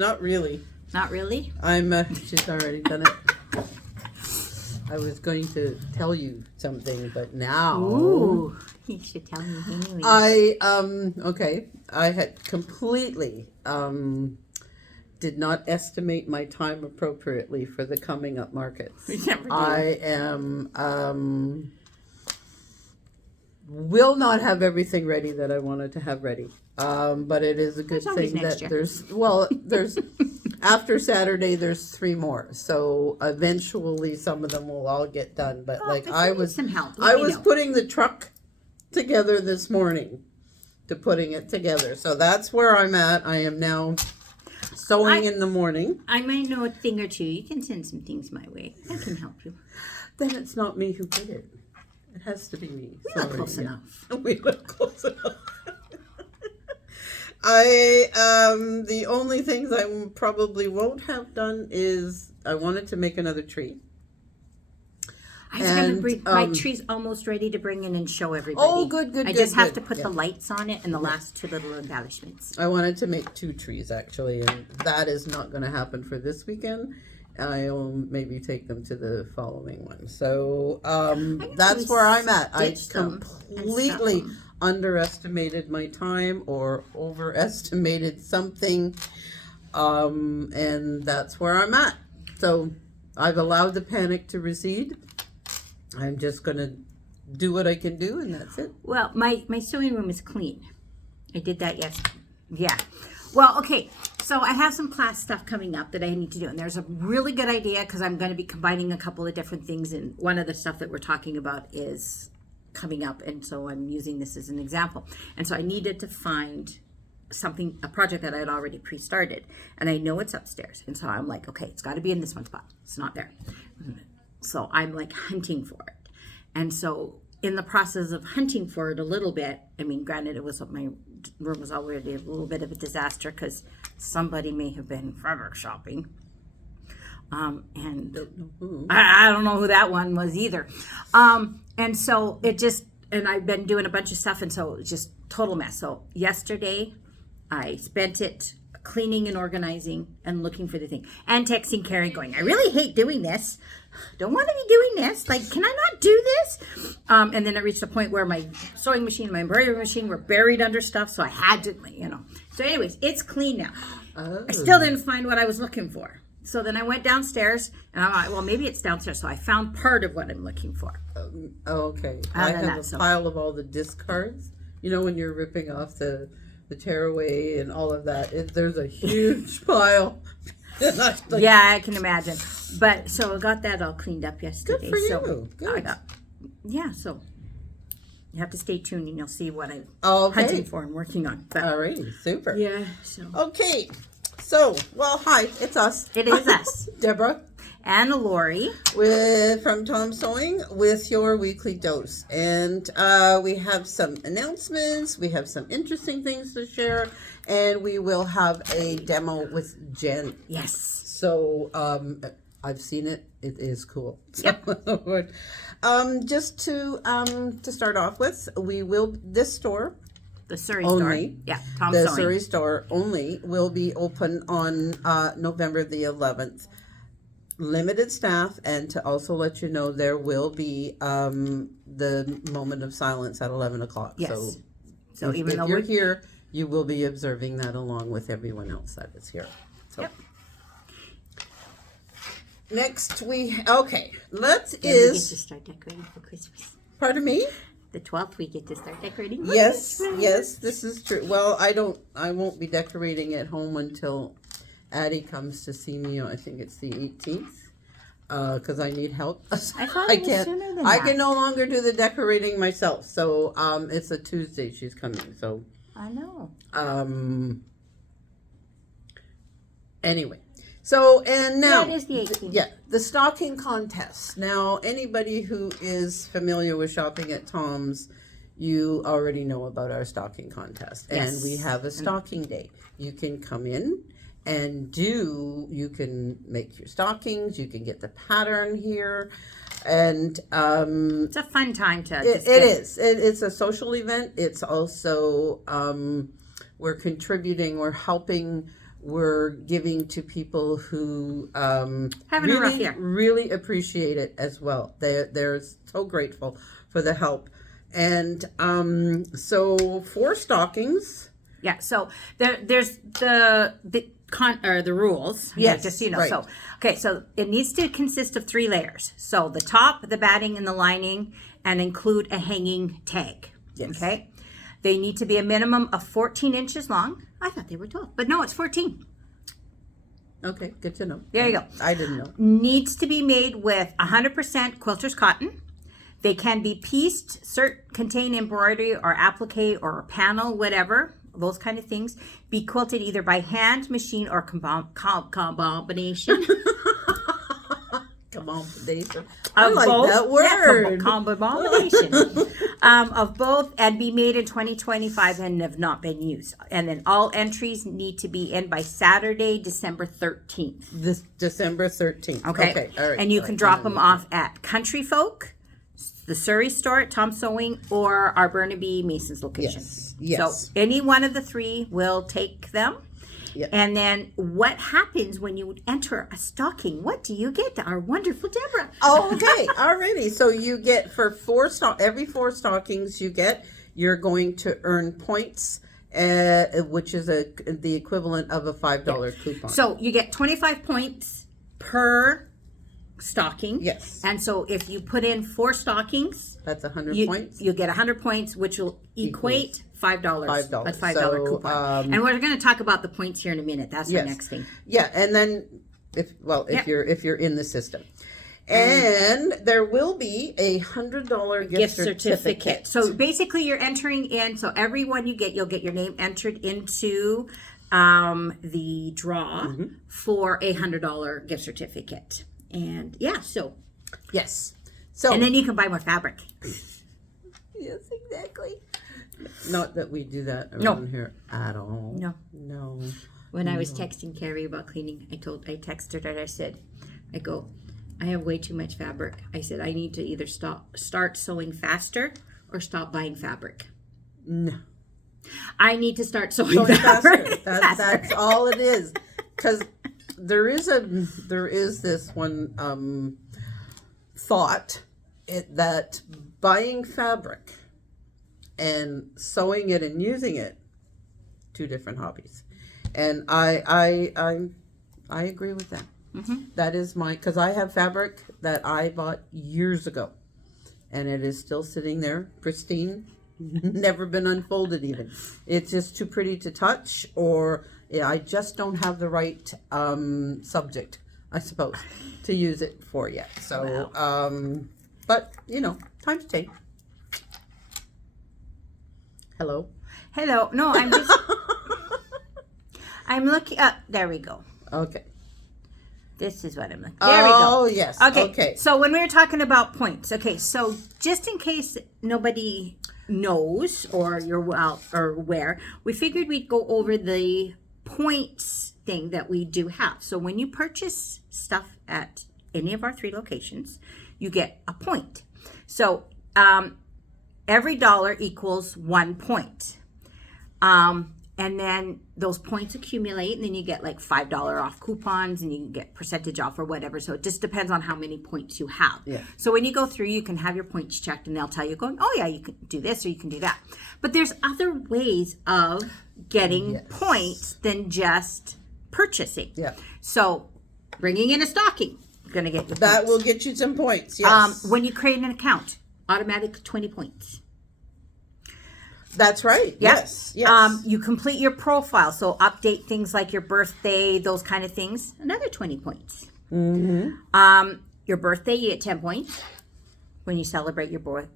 Not really. Not really? She's already done it. I was going to tell you something, but now. Ooh, you should tell me anyway. I had completely, did not estimate my time appropriately for the coming up markets. We never do. I am, will not have everything ready that I wanted to have ready. But it is a good There's always thing next that year. there's after Saturday there's 3 more. So eventually some of them will all get done. But Well, like if I you need was some help, I let me was know. putting the truck together this morning to putting it together. So that's where I'm at. I am now sewing in the morning. I might know a thing or two. You can send some things my way. I can help you. Then it's not me who did it. It has to be me. We look close enough. We look close enough. The only things I probably won't have done is I wanted to make another tree. My tree's almost ready to bring in and show everybody. Oh, good. I just have to put the lights on it and the last 2 little embellishments. I wanted to make 2 trees actually, and that is not going to happen for this weekend. I'll maybe take them to the following one. So that's where I'm at. I completely underestimated my time or overestimated something, and that's where I'm at. So I've allowed the panic to recede. I'm just going to do what I can do, and that's it. Well, my sewing room is clean. I did that yesterday. Yeah. Well, okay. So I have some class stuff coming up that I need to do. And there's a really good idea because I'm going to be combining a couple of different things. And one of the stuff that we're talking about is coming up. And so I'm using this as an example. And so I needed to find a project that I had already pre-started. And I know it's upstairs. And so I'm like, okay, it's got to be in this one spot. It's not there. So I'm like hunting for it. And so in the process of hunting for it a little bit, I mean, granted, my room was already a little bit of a disaster because somebody may have been fabric shopping. And I don't know who that one was either. And so and I've been doing a bunch of stuff, and so it's just total mess. So yesterday I spent it cleaning and organizing and looking for the thing and texting Karen going, I really hate doing this. Don't want to be doing this. Like, can I not do this? And then it reached a point where my sewing machine and my embroidery machine were buried under stuff. So I had to, So anyways, it's clean now. Oh. I still didn't find what I was looking for. So then I went downstairs and I'm like, well, maybe it's downstairs. So I found part of what I'm looking for. Okay. I have a pile of all the discards. When you're ripping off the tearaway and all of that. There's a huge pile. Yeah, I can imagine. But so I got that all cleaned up yesterday. Good for you. So Good. So you have to stay tuned and you'll see what I'm hunting for and working on. But, all right, super. Yeah. So. Okay. So, hi, it's us. It is us. Deborah. And Lori. From Tom Sewing with your weekly dose. And we have some announcements. We have some interesting things to share. And we will have a demo with Jen. Yes. So I've seen it. It is cool. Yep. Just to start off with, this store. The Surrey only, store. Yeah, Tom the Sewing. Surrey store only will be open on November the 11th. Limited staff, and to also let you know, there will be the moment of silence at 11 o'clock. Yes. So if even though you're here, you will be observing that along with everyone else that is here. So. Yep. Next we get to start decorating for Christmas. Pardon me? The 12th we get to start decorating for Yes, Christmas. yes, this is true. Well, I won't be decorating at home until Addie comes to see me. I think it's the 18th. Because I need help. I thought it was sooner than I that. can no longer do the decorating myself. So it's a Tuesday she's coming. So I know. Anyway. So and now it is the 18th. The stocking contest. Now anybody who is familiar with shopping at Tom's, you already know about our stocking contest. Yes. And we have a stocking day. You can come in and you can make your stockings, you can get the pattern here, and it's a fun time to it's a social event. It's also we're helping we're giving to people who Having a rough really, year. really appreciate it as well. They're so grateful for the help. And so 4 stockings. Yeah. So there's the rules. Okay, Yes, just so you know. right. So okay. So it needs to consist of 3 layers. So the top, the batting, and the lining, and include a hanging tag. Yes. Okay. They need to be a minimum of 14 inches long. I thought they were 12, but no, it's 14. Okay, good to know. There you go. I didn't know. Needs to be made with 100% quilter's cotton. They can be pieced, contain embroidery or applique or panel, whatever, those kind of things. Be quilted either by hand, machine, or combination. Combination. I Of like both. that word. Yeah, combination. Of both, and be made in 2025 and have not been used. And then all entries need to be in by Saturday, December 13th. This December 13th. Okay. All right. And you can drop them off at Country Folk, the Surrey store at Tom Sewing, or our Burnaby Masons location. Yes. So any one of the 3 will take them. Yep. And then what happens when you enter a stocking? What do you get, our wonderful Deborah? Okay, alrighty. So you get for every 4 stockings you're going to earn points, which is the equivalent of a $5 coupon. So you get 25 points per stocking. Yes. And so if you put in 4 stockings, That's 100 points. you'll get 100 points, which will equate $5. $5. A $5 So, coupon. And we're going to talk about the points here in a minute. That's Yes. the next thing. Yeah, and then if you're in the system. And there will be a $100 gift certificate. So basically you're entering in, so every one you'll get your name entered into the draw for a $100 gift certificate. And yeah, so. Yes. So And then you can buy more fabric. yes, exactly. Not that we do that around here at all. No. When I was texting Carrie about cleaning, I texted her, I said, I have way too much fabric. I said, I need to either start sewing faster or stop buying fabric. No. I need to start sewing fabric. That's all it is. Because there is this one thought that buying fabric and sewing it and using it, 2 different hobbies. And I agree with that. That is because I have fabric that I bought years ago, and it is still sitting there pristine, never been unfolded even. It's just too pretty to touch, or I just don't have the right subject, I suppose, to use it for yet. So, but times change. Hello. No, I'm just. I'm looking up. There we go. Okay. This is what I'm looking. There we go. Oh yes. Okay. So when we were talking about points, so just in case nobody knows or you're aware, we figured we'd go over the points thing that we do have. So when you purchase stuff at any of our 3 locations, you get a point. So every dollar equals 1 point. And then those points accumulate, and then you get like $5 off coupons, and you can get percentage off or whatever. So it just depends on how many points you have. Yeah. So when you go through, you can have your points checked, and they'll tell you, oh yeah, you can do this or you can do that. But there's other ways of getting points than just purchasing. Yeah. So bringing in a stocking, you're gonna get your That points. will get you some points. Yes. When you create an account, automatic 20 points. That's right. Yeah. Yes. Yes. You complete your profile, so update things like your birthday, those kind of things. Another 20 points. Your birthday, you get 10 points when you celebrate your birth.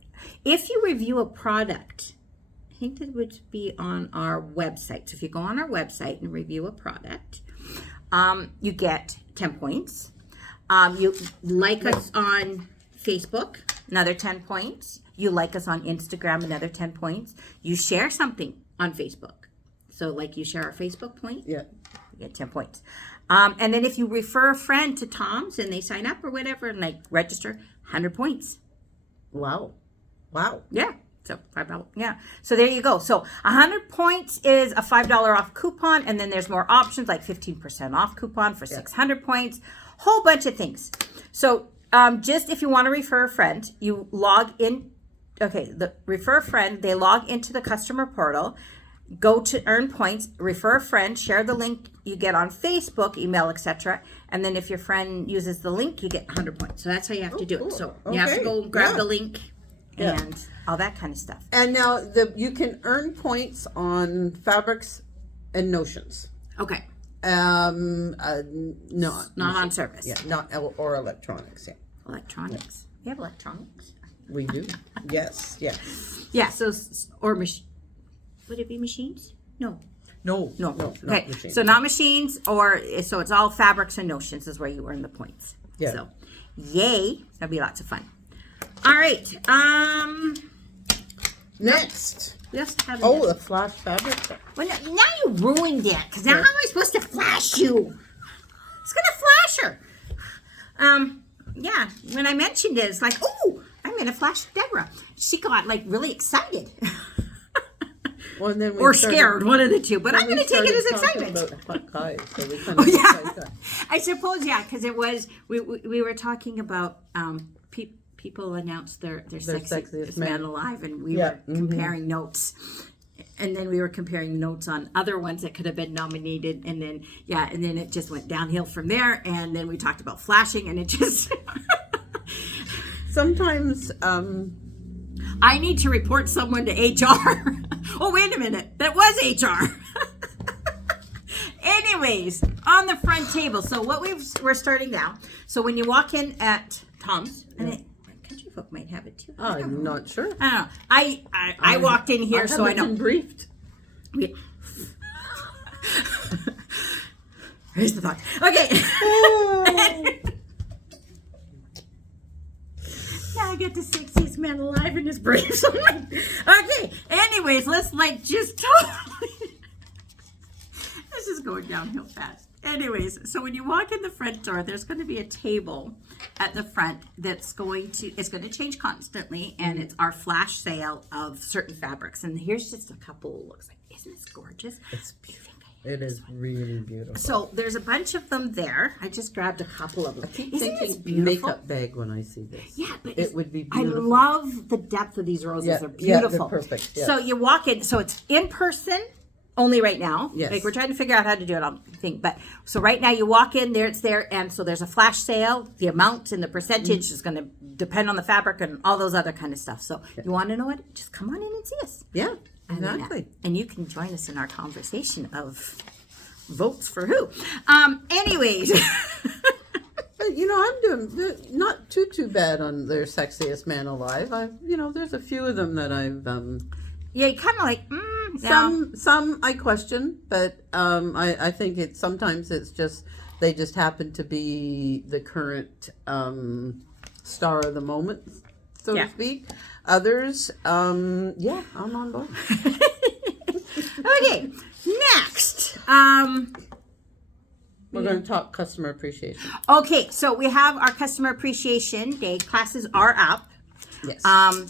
If you review a product, I think that would be on our website. So if you go on our website and review a product, you get 10 points. You like us on Facebook, another 10 points. You like us on Instagram, another 10 points. You share something on Facebook. So like you share our Facebook point, Yeah. you get 10 points. And then if you refer a friend to Tom's and they sign up or whatever and like register, 100 points. Wow. Wow. Yeah. So $5. Yeah. So there you go. So 100 points is a $5 off coupon. And then there's more options like 15% off coupon for 600 points. Whole bunch of things. So just if you want to refer a friend, you log in. Okay. Refer a friend. They log into the customer portal. Go to earn points, refer a friend, share the link you get on Facebook, email, etc. And then if your friend uses the link, you get 100 points. So that's how you have to do it. So you have to go grab the link and all that kind of stuff. And now you can earn points on fabrics and notions. Okay. Not on service. Yeah, not or electronics. Yeah. Electronics. You have electronics? We do. Yes. Yeah. Yeah. So or would it be machines? No. No. Okay. So not machines, so it's all fabrics and notions is where you earn the points. Yeah. So, yay! That'll be lots of fun. All right. Next. Just have the flash fabric. Well, now you ruined it. Because now how am I supposed to flash you? It's gonna flash her. Yeah. When I mentioned it, it's like, oh, I'm gonna flash Deborah. She got like really excited. Well, and then scared, one of the two. But I'm going to take it as excitement. I suppose, because it was we were talking about people announced their sexiest man alive, and we were comparing notes. And then we were comparing notes on other ones that could have been nominated, and then it just went downhill from there. And then we talked about flashing, and it just sometimes. I need to report someone to HR. Oh, wait a minute. That was HR. Anyways, on the front table. So what we're starting now. So when you walk in at Tom's, and Country Folk might have it too. I'm not sure. I don't know. I walked in here, so I know. Been briefed. Here's the thought. Okay. Now I get the sexiest man alive in his briefs. Okay. Anyways, let's just totally. This is going downhill fast. Anyways, so when you walk in the front door, there's going to be a table at the front it's going to change constantly, and it's our flash sale of certain fabrics. And here's just a couple looks like. Isn't this gorgeous? It's beautiful. It is really beautiful. So there's a bunch of them there. I just grabbed a couple of them. I keep thinking makeup bag when I see this. Yeah, but it would be beautiful. I love the depth of these roses. They're beautiful. Yeah, they're perfect. Yeah. So you walk in. So it's in person only right now. Yes. Like we're trying to figure out how to do it on thing. But so right now you walk in there, it's there, and so there's a flash sale. The amount and the percentage is going to depend on the fabric and all those other kind of stuff. So you want to know it? Just come on in and see us. Yeah, exactly. And you can join us in our conversation of votes for who. Anyways. But, I'm doing not too bad on their sexiest man alive. There's a few of them that I've yeah, you kind of like some I question, but I think sometimes it's just they just happen to be the current star of the moment, so to speak. Others, I'm on board. Okay, next. We're going to talk customer appreciation. Okay, so we have our customer appreciation day. Classes are up. Yes.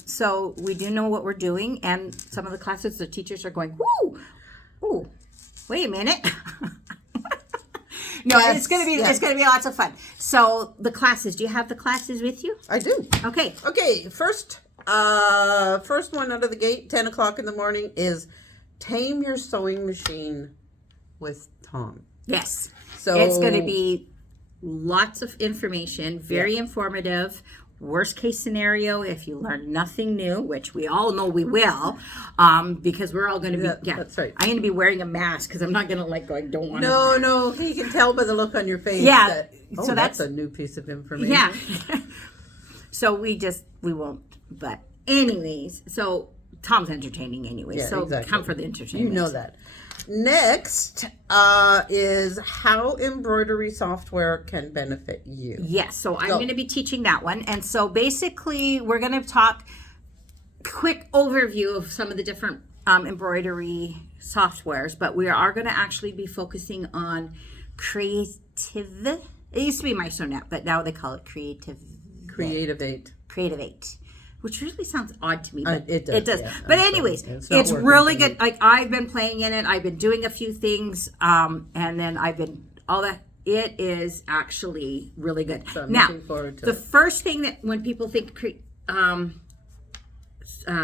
So we do know what we're doing, and some of the classes, the teachers are going, whoo, ooh, wait a minute. No, yes, it's gonna be lots of fun. So the classes, do you have the classes with you? I do. Okay. Okay. First one out of the gate, 10 o'clock in the morning, is Tame Your Sewing Machine with Tom. Yes. So it's going to be lots of information, very informative. Worst case scenario, if you learn nothing new, which we all know we will, because we're all going to be, that's right. I'm going to be wearing a mask because I'm not going to I don't want to. No, you can tell by the look on your face. Yeah. So that's a new piece of information. Yeah. So we won't, but anyways, so Tom's entertaining anyway, so exactly. Come for the entertainment. You know that. Next is how embroidery software can benefit you. Yes, so I'm going to be teaching that one. And so basically we're going to talk quick overview of some of the different embroidery softwares, but we are going to actually be focusing on Creative. It used to be MaestroNet, but now they call it Creative 8. which really sounds odd to me, but It does. Yeah, but I'm anyways, sorry. It's not it's working really for me. good. Like I've been playing in it. I've been doing a few things, and then I've been all that. It is actually really good. So I'm now, looking forward to the it. first thing that when people think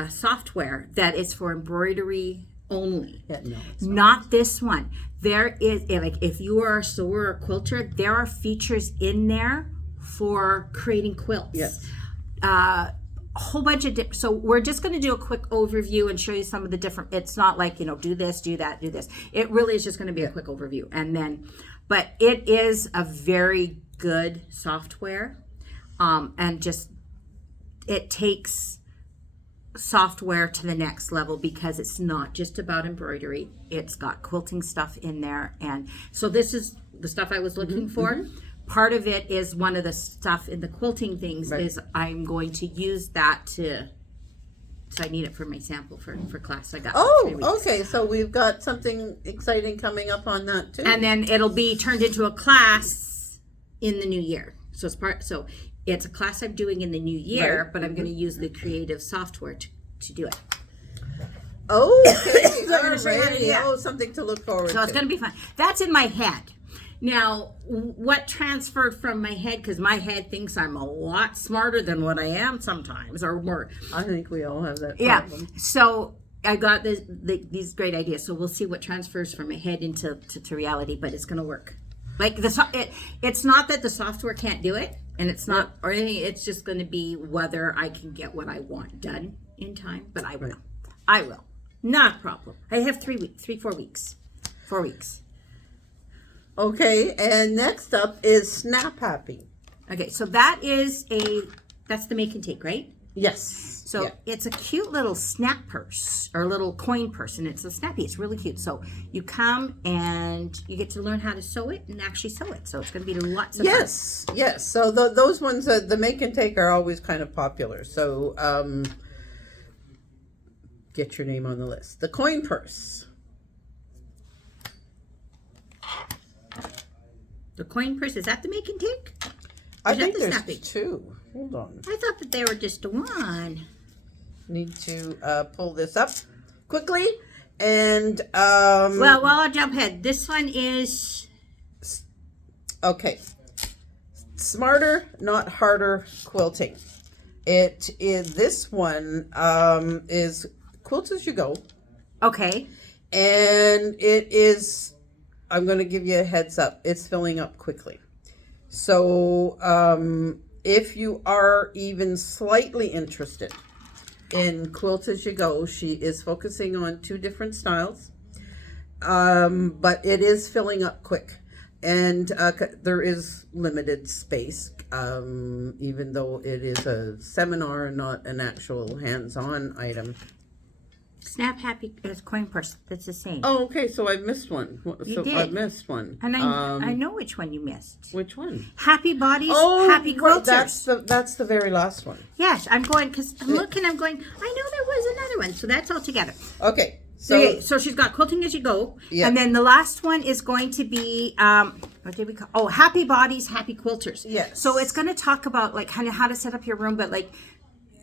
software that is for embroidery only. Yeah, no. Not this one. There is like if you are a sewer or quilter, there are features in there for creating quilts. Yes. A whole bunch of so we're just going to do a quick overview and show you some of the different. It's not like do this, do that, do this. It really is just going to be a quick overview, and then, but it is a very good software, and just it takes software to the next level because it's not just about embroidery. It's got quilting stuff in there, and so this is the stuff I was looking for. Part of it is one of the stuff in the quilting things is I'm going to use that so I need it for my sample for class. I got 3 weeks. Okay. So we've got something exciting coming up on that too. And then it'll be turned into a class in the new year. So it's a class I'm doing in the new year, Right. but I'm going to use the creative software to do it. Okay. So I'm gonna show you how to do that. Oh, something to look forward So to. it's going to be fun. That's in my head. Now, what transferred from my head, because my head thinks I'm a lot smarter than what I am sometimes, or more. I think we all have that Yeah. problem. So I got these great ideas. So we'll see what transfers from my head into to reality, but it's going to work. Like it's not that the software can't do it, and it's not or anything. It's just going to be whether I can get what I want done in time. But I will. Right. I will. Not a problem. I have 4 weeks. 4 weeks. Okay, and next up is Snap Happy. Okay, so that's the make and take, right? Yes. So Yeah. it's a cute little snap purse or little coin purse, and it's a snappy. It's really cute. So you come and you get to learn how to sew it and actually sew it. So it's going to be lots of fun. Yes. So those ones, the make and take, are always kind of popular. So get your name on the list. The coin purse. The coin purse, is that the make and take? I Is that think the there's snappy? 2. Hold on. I thought that they were just one. Need to pull this up quickly. And Well, I'll jump ahead. This one is okay. Smarter, not harder quilting. It is this one is Quilt As You Go, okay. and it is. I'm going to give you a heads up. It's filling up quickly. So if you are even slightly interested in Quilt As You Go, she is focusing on 2 different styles, but it is filling up quick. And there is limited space, even though it is a seminar and not an actual hands-on item. Snap Happy coin purse. That's the same. Oh, okay. So I missed one. You I did. missed one. And I know which one you missed. Which one? Happy Bodies, Oh, Happy right, Quilters. that's the very last one. Yes, I'm going because I'm looking. I'm going. I know there was another one, so that's all together. Okay. So she's got Quilting As You Go, Yeah. and then the last one is going to be what did we call? Oh, Happy Bodies, Happy Quilters. Yes. So it's going to talk about like kind of how to set up your room, but like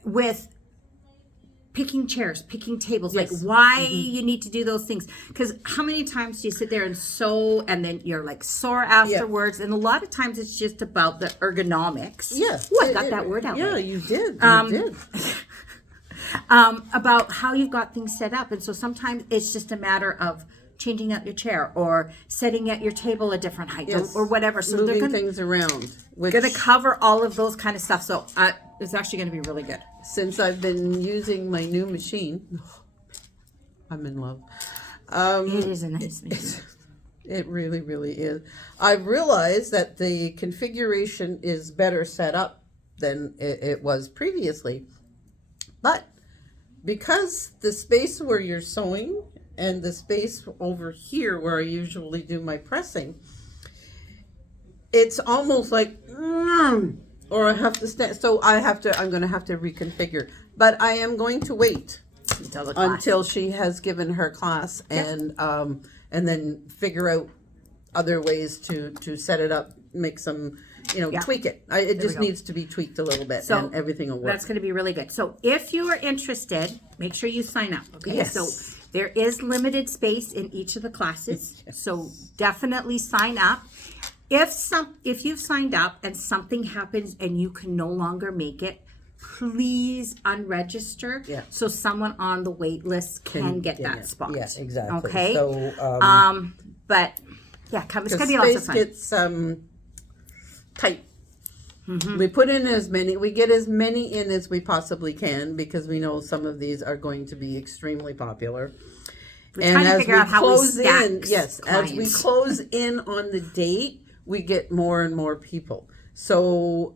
with picking chairs, picking tables, Yes. like why you need to do those things. Because how many times do you sit there and sew, and then you're like sore afterwards? And a lot of times it's just about the ergonomics. Yeah. Ooh, I got that word out. Yeah, right. you did. You did. About how you've got things set up. And so sometimes it's just a matter of changing out your chair or setting at your table a different height Yes. or whatever. So Moving they're gonna, things around. Which, gonna cover all of those kind of stuff. So it's actually going to be really good. since I've been using my new machine, I'm in love. It is a nice thing. It really, really is. I've realized that the configuration is better set up than it was previously. But because the space where you're sewing and the space over here where I usually do my pressing, it's almost like, or I have to stand. So I'm going to have to reconfigure. But I am going to wait Until the class. until she has given her class and then figure out other ways to set it up, make some, tweak it. It just needs to be tweaked a little bit, So, and everything will work. That's going to be really good. So if you are interested, make sure you sign up. Okay. Yes. So there is limited space in each of the classes. So definitely sign up. If you've signed up and something happens and you can no longer make it, please unregister so someone on the wait list can get that spot. Yeah, exactly. Okay. So, but yeah, it's gonna be lots of fun. Space gets tight. We put in we get as many in as we possibly can, because we know some of these are going to be extremely popular. We're trying to figure out how we stack as we close in on the date, we get more and more people. So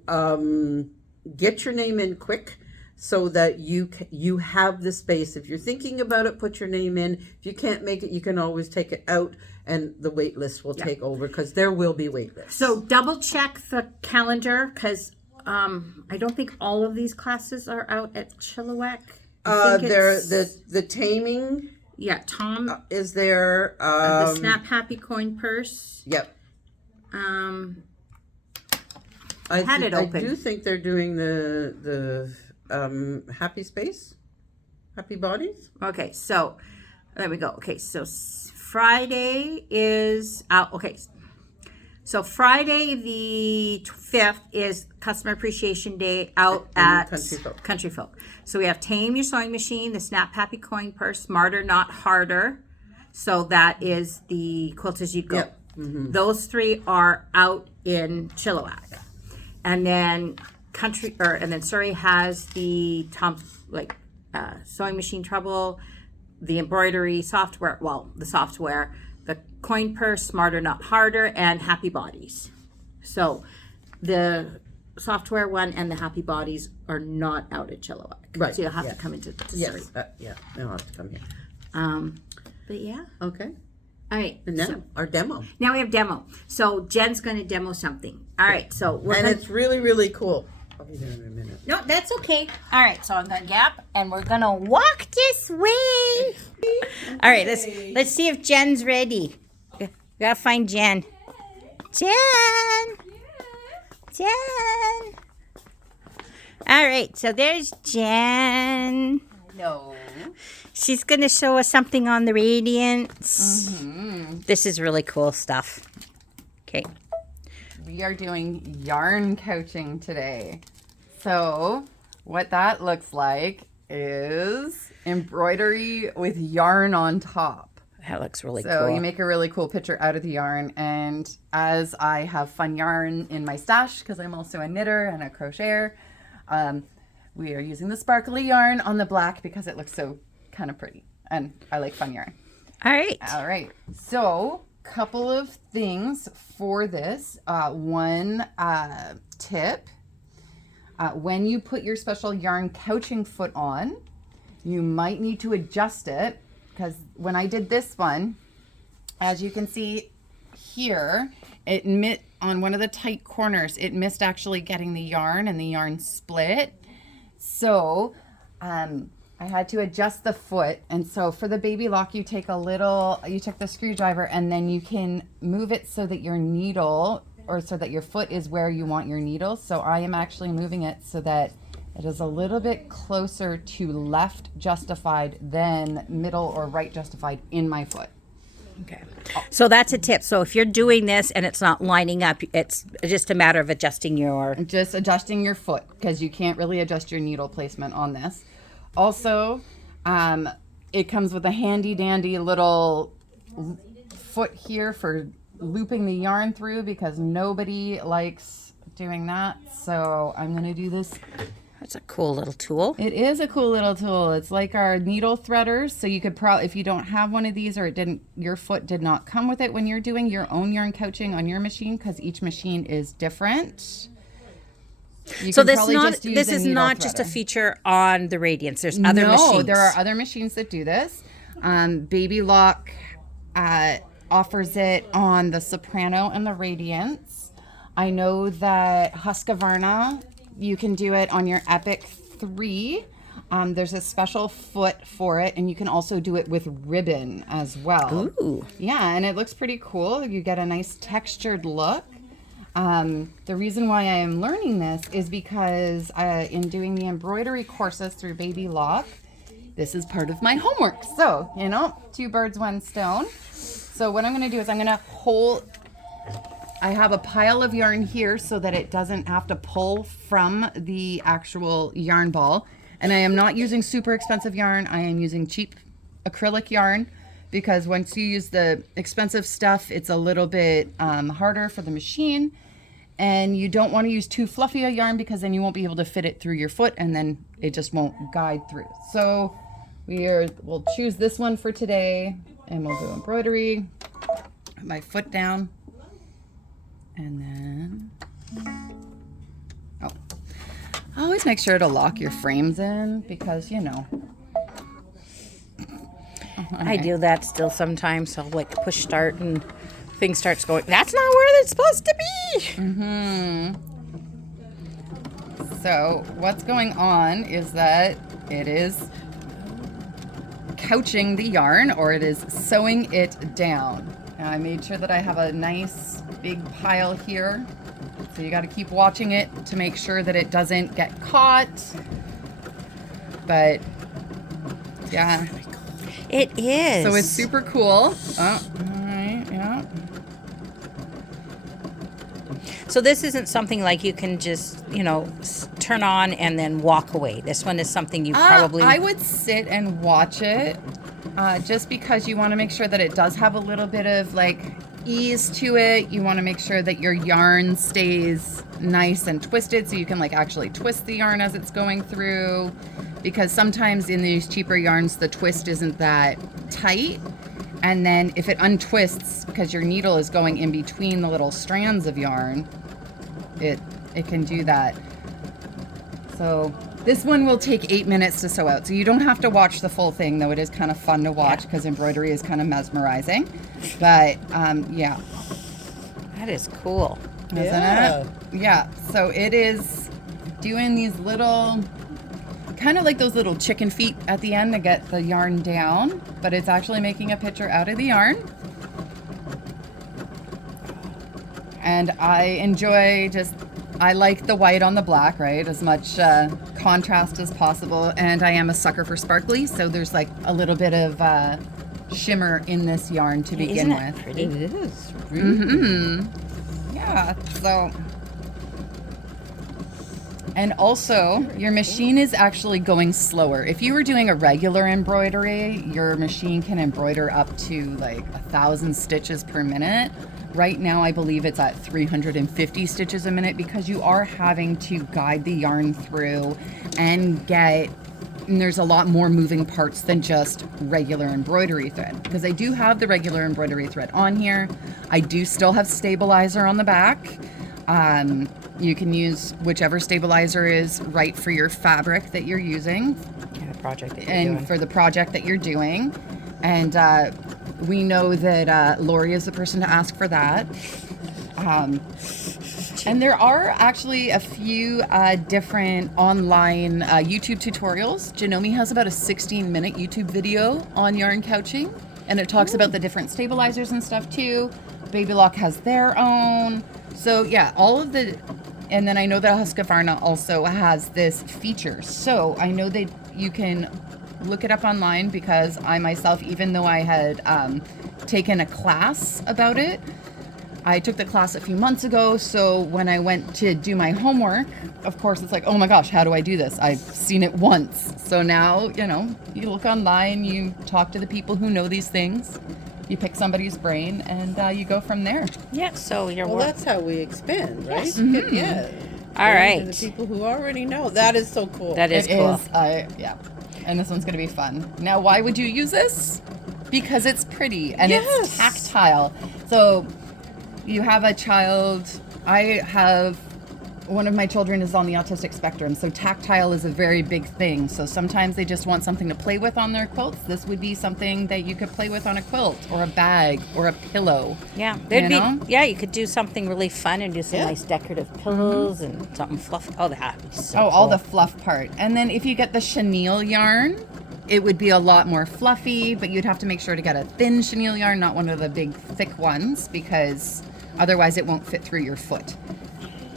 get your name in quick, so that you have the space. If you're thinking about it, put your name in. If you can't make it, you can always take it out, and the wait list will take over, because there will be wait lists. So double check the calendar, because I don't think all of these classes are out at Chilliwack. The taming. Yeah, Tom is there. the Snap Happy Coin Purse. Yep. I had it open. I do think they're doing the Happy Space, Happy Bodies. Okay, so there we go. Okay, so Friday is out. Okay, so Friday the 5th is Customer Appreciation Day out at Country Folk. So we have Tame Your Sewing Machine, the Snap Happy Coin Purse, Smarter Not Harder. So that is the Quilt As You Go. Yep. Mm-hmm. Those 3 are out in Chilliwack. And then Surrey has the sewing machine trouble, the embroidery software, the coin purse, Smarter Not Harder, and Happy Bodies. So the software one and the Happy Bodies are not out at Chilliwack. Right. So you'll have to come into Surrey. Yes. They'll have to come here. But yeah. Okay. All right. And now our demo. Now we have demo. So Jen's going to demo something. All right. So it's really, really cool. I'll be there in a minute. No, that's okay. All right. So I'm going to gap, and we're going to walk this way. All right. Let's see if Jen's ready. We gotta find Jen. Jen. All right. So there's Jen. No. She's going to show us something on the Radiance. Mm-hmm. This is really cool stuff. Okay. We are doing yarn couching today. So what that looks like is embroidery with yarn on top. That looks really cool. So you make a really cool picture out of the yarn. And as I have fun yarn in my stash, because I'm also a knitter and a crocheter, we are using the sparkly yarn on the black because it looks so kind of pretty, and I like fun yarn. All right. So couple of things for this. One tip: when you put your special yarn couching foot on, you might need to adjust it, because when I did this one, as you can see here, on one of the tight corners, it missed actually getting the yarn, and the yarn split. So I had to adjust the foot, and so for the baby lock, you take the screwdriver, and then you can move it so that your needle, or so that your foot is where you want your needle. So I am actually moving it so that it is a little bit closer to left justified than middle or right justified in my foot. Okay. So that's a tip. So if you're doing this and it's not lining up, it's just a matter of adjusting your foot, because you can't really adjust your needle placement on this. Also, it comes with a handy dandy little foot here for looping the yarn through, because nobody likes doing that. So I'm going to do this. That's a cool little tool. It is a cool little tool. It's like our needle threaders. So you could if you don't have one of these, or your foot did not come with it when you're doing your own yarn couching on your machine, because each machine is different. So this is not just a feature on the Radiance. There's other machines. No, there are other machines that do this. Baby Lock offers it on the Soprano and the Radiance. I know that Husqvarna, you can do it on your Epic 3. There's a special foot for it, and you can also do it with ribbon as well. Ooh. Yeah, and it looks pretty cool. You get a nice textured look. The reason why I am learning this is because in doing the embroidery courses through Baby Lock, this is part of my homework. So, you know, 2 birds, 1 stone. So what I'm going to do is I'm going to I have a pile of yarn here so that it doesn't have to pull from the actual yarn ball. And I am not using super expensive yarn. I am using cheap acrylic yarn because once you use the expensive stuff, it's a little bit harder for the machine. And you don't want to use too fluffy a yarn because then you won't be able to fit it through your foot and then it just won't guide through. So we'll choose this one for today and we'll do embroidery. Put my foot down. And then, always make sure to lock your frames in because, you know. I do that still sometimes. I'll like push start and thing starts going. That's not where it's supposed to be. Mm-hmm. So what's going on is that it is couching the yarn or it is sewing it down. And I made sure that I have a nice big pile here. So you got to keep watching it to make sure that it doesn't get caught. But yeah. It is. So it's super cool. Oh, all right, yeah. So this isn't something like you can just, you know, turn on and then walk away. This one is something you probably... I would sit and watch it just because you want to make sure that it does have a little bit of like ease to it. You want to make sure that your yarn stays nice and twisted so you can like actually twist the yarn as it's going through, because sometimes in these cheaper yarns the twist isn't that tight, and then if it untwists because your needle is going in between the little strands of yarn, it can do that. So this one will take 8 minutes to sew out, so you don't have to watch the full thing, though it is kind of fun to watch because embroidery is kind of mesmerizing. But yeah. That is cool. Isn't it? Yeah. So it is doing these little, kind of like those little chicken feet at the end to get the yarn down, but it's actually making a picture out of the yarn. And I enjoy I like the white on the black, right? As much contrast as possible. And I am a sucker for sparkly, so there's like a little bit of shimmer in this yarn to begin Isn't it with. pretty? It is. Mm-hmm. Yeah, so. And also, your machine is actually going slower. If you were doing a regular embroidery, your machine can embroider up to like 1,000 stitches per minute. Right now, I believe it's at 350 stitches a minute because you are having to guide the yarn through and there's a lot more moving parts than just regular embroidery thread. Because I do have the regular embroidery thread on here. I do still have stabilizer on the back. You can use whichever stabilizer is right for your fabric that you're using. Yeah, the project that you're and doing. for the project that you're doing. And we know that Lori is the person to ask for that. And there are actually a few different online YouTube tutorials. Janome has about a 16-minute YouTube video on yarn couching, and it talks about the different stabilizers and stuff too. Baby Lock has their own. So yeah, and then I know that Husqvarna also has this feature. So I know that you can look it up online because I myself, even though I had taken a class about it, I took the class a few months ago. So when I went to do my homework, of course, it's like, oh my gosh, how do I do this? I've seen it once. So now, you look online, you talk to the people who know these things, you pick somebody's brain, and you go from there. Yeah, so you're Well, that's how we expand, right? Yes. Mm-hmm. Yeah. All right. The people who already know. That is so cool. That is It cool. is, yeah. And this one's going to be fun. Now, why would you use this? Because it's pretty and it's tactile. So you have a child. I have one of my children is on the autistic spectrum, so tactile is a very big thing. So sometimes they just want something to play with on their quilts. This would be something that you could play with on a quilt or a bag or a pillow. Yeah, you could do something really fun and do some nice decorative pillows and something fluffy. Oh, that would be so cool. All the fluff part. And then if you get the chenille yarn, it would be a lot more fluffy, but you'd have to make sure to get a thin chenille yarn, not one of the big thick ones, because otherwise it won't fit through your foot.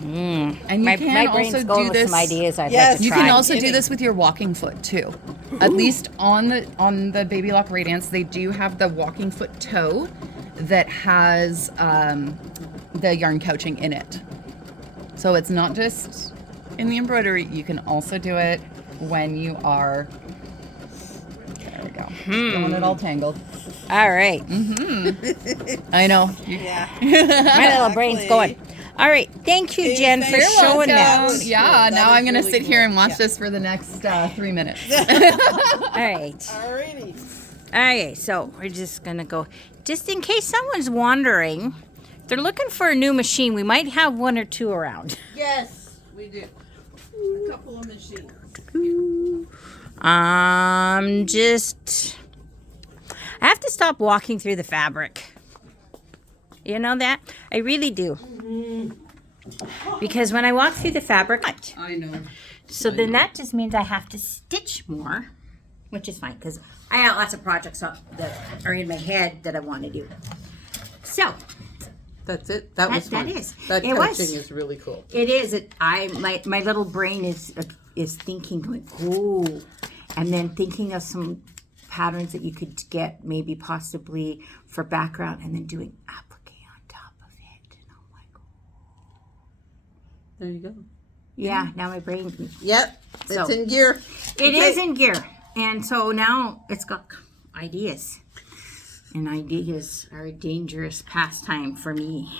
And you My can brain's also going do with this. some ideas I'd like Yes, to You try. can also do this with your walking foot too. At least on the Baby Lock Radiance, they do have the walking foot toe that has the yarn couching in it. So it's not just in the embroidery. You can also do it when you are. There we go. Don't want it all tangled. All right. I know. Yeah. My little brain's going. All right. Thank you, Jen, for You're showing that. welcome. Yeah, That now is I'm going to really sit here cool. and watch Yeah. this for the next 3 minutes. All right. Alrighty. Okay, so we're just going to go. Just in case someone's wondering, if they're looking for a new machine. We might have one or two around. Yes, we do. A couple of machines. I have to stop walking through the fabric. You know that? I really do. Because when I walk through the fabric, I know. so then that just means I have to stitch more, which is fine because I have lots of projects that are in my head that I want to do. So That's it. That was that fun. is. That It coaching was. is really cool. it is. My little brain is thinking, going, oh, and then thinking of some patterns that you could get, maybe possibly for background, and then doing applique on top of it. And I'm like, There you go. yeah. Now my brain. Yep, So- it's in gear. It is in gear. And so now it's got ideas. And ideas are a dangerous pastime for me.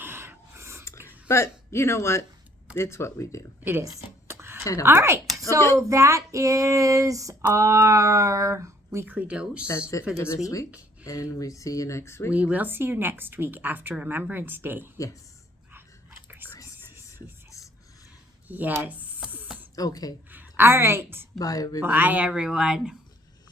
But you know what? It's what we do. It is. Can't help All it. right. So that is our weekly dose That's it for this week. And we see you next week. We will see you next week after Remembrance Day. Yes. Christmas season. Yes. Okay. All right. Bye, everybody. Bye, everyone.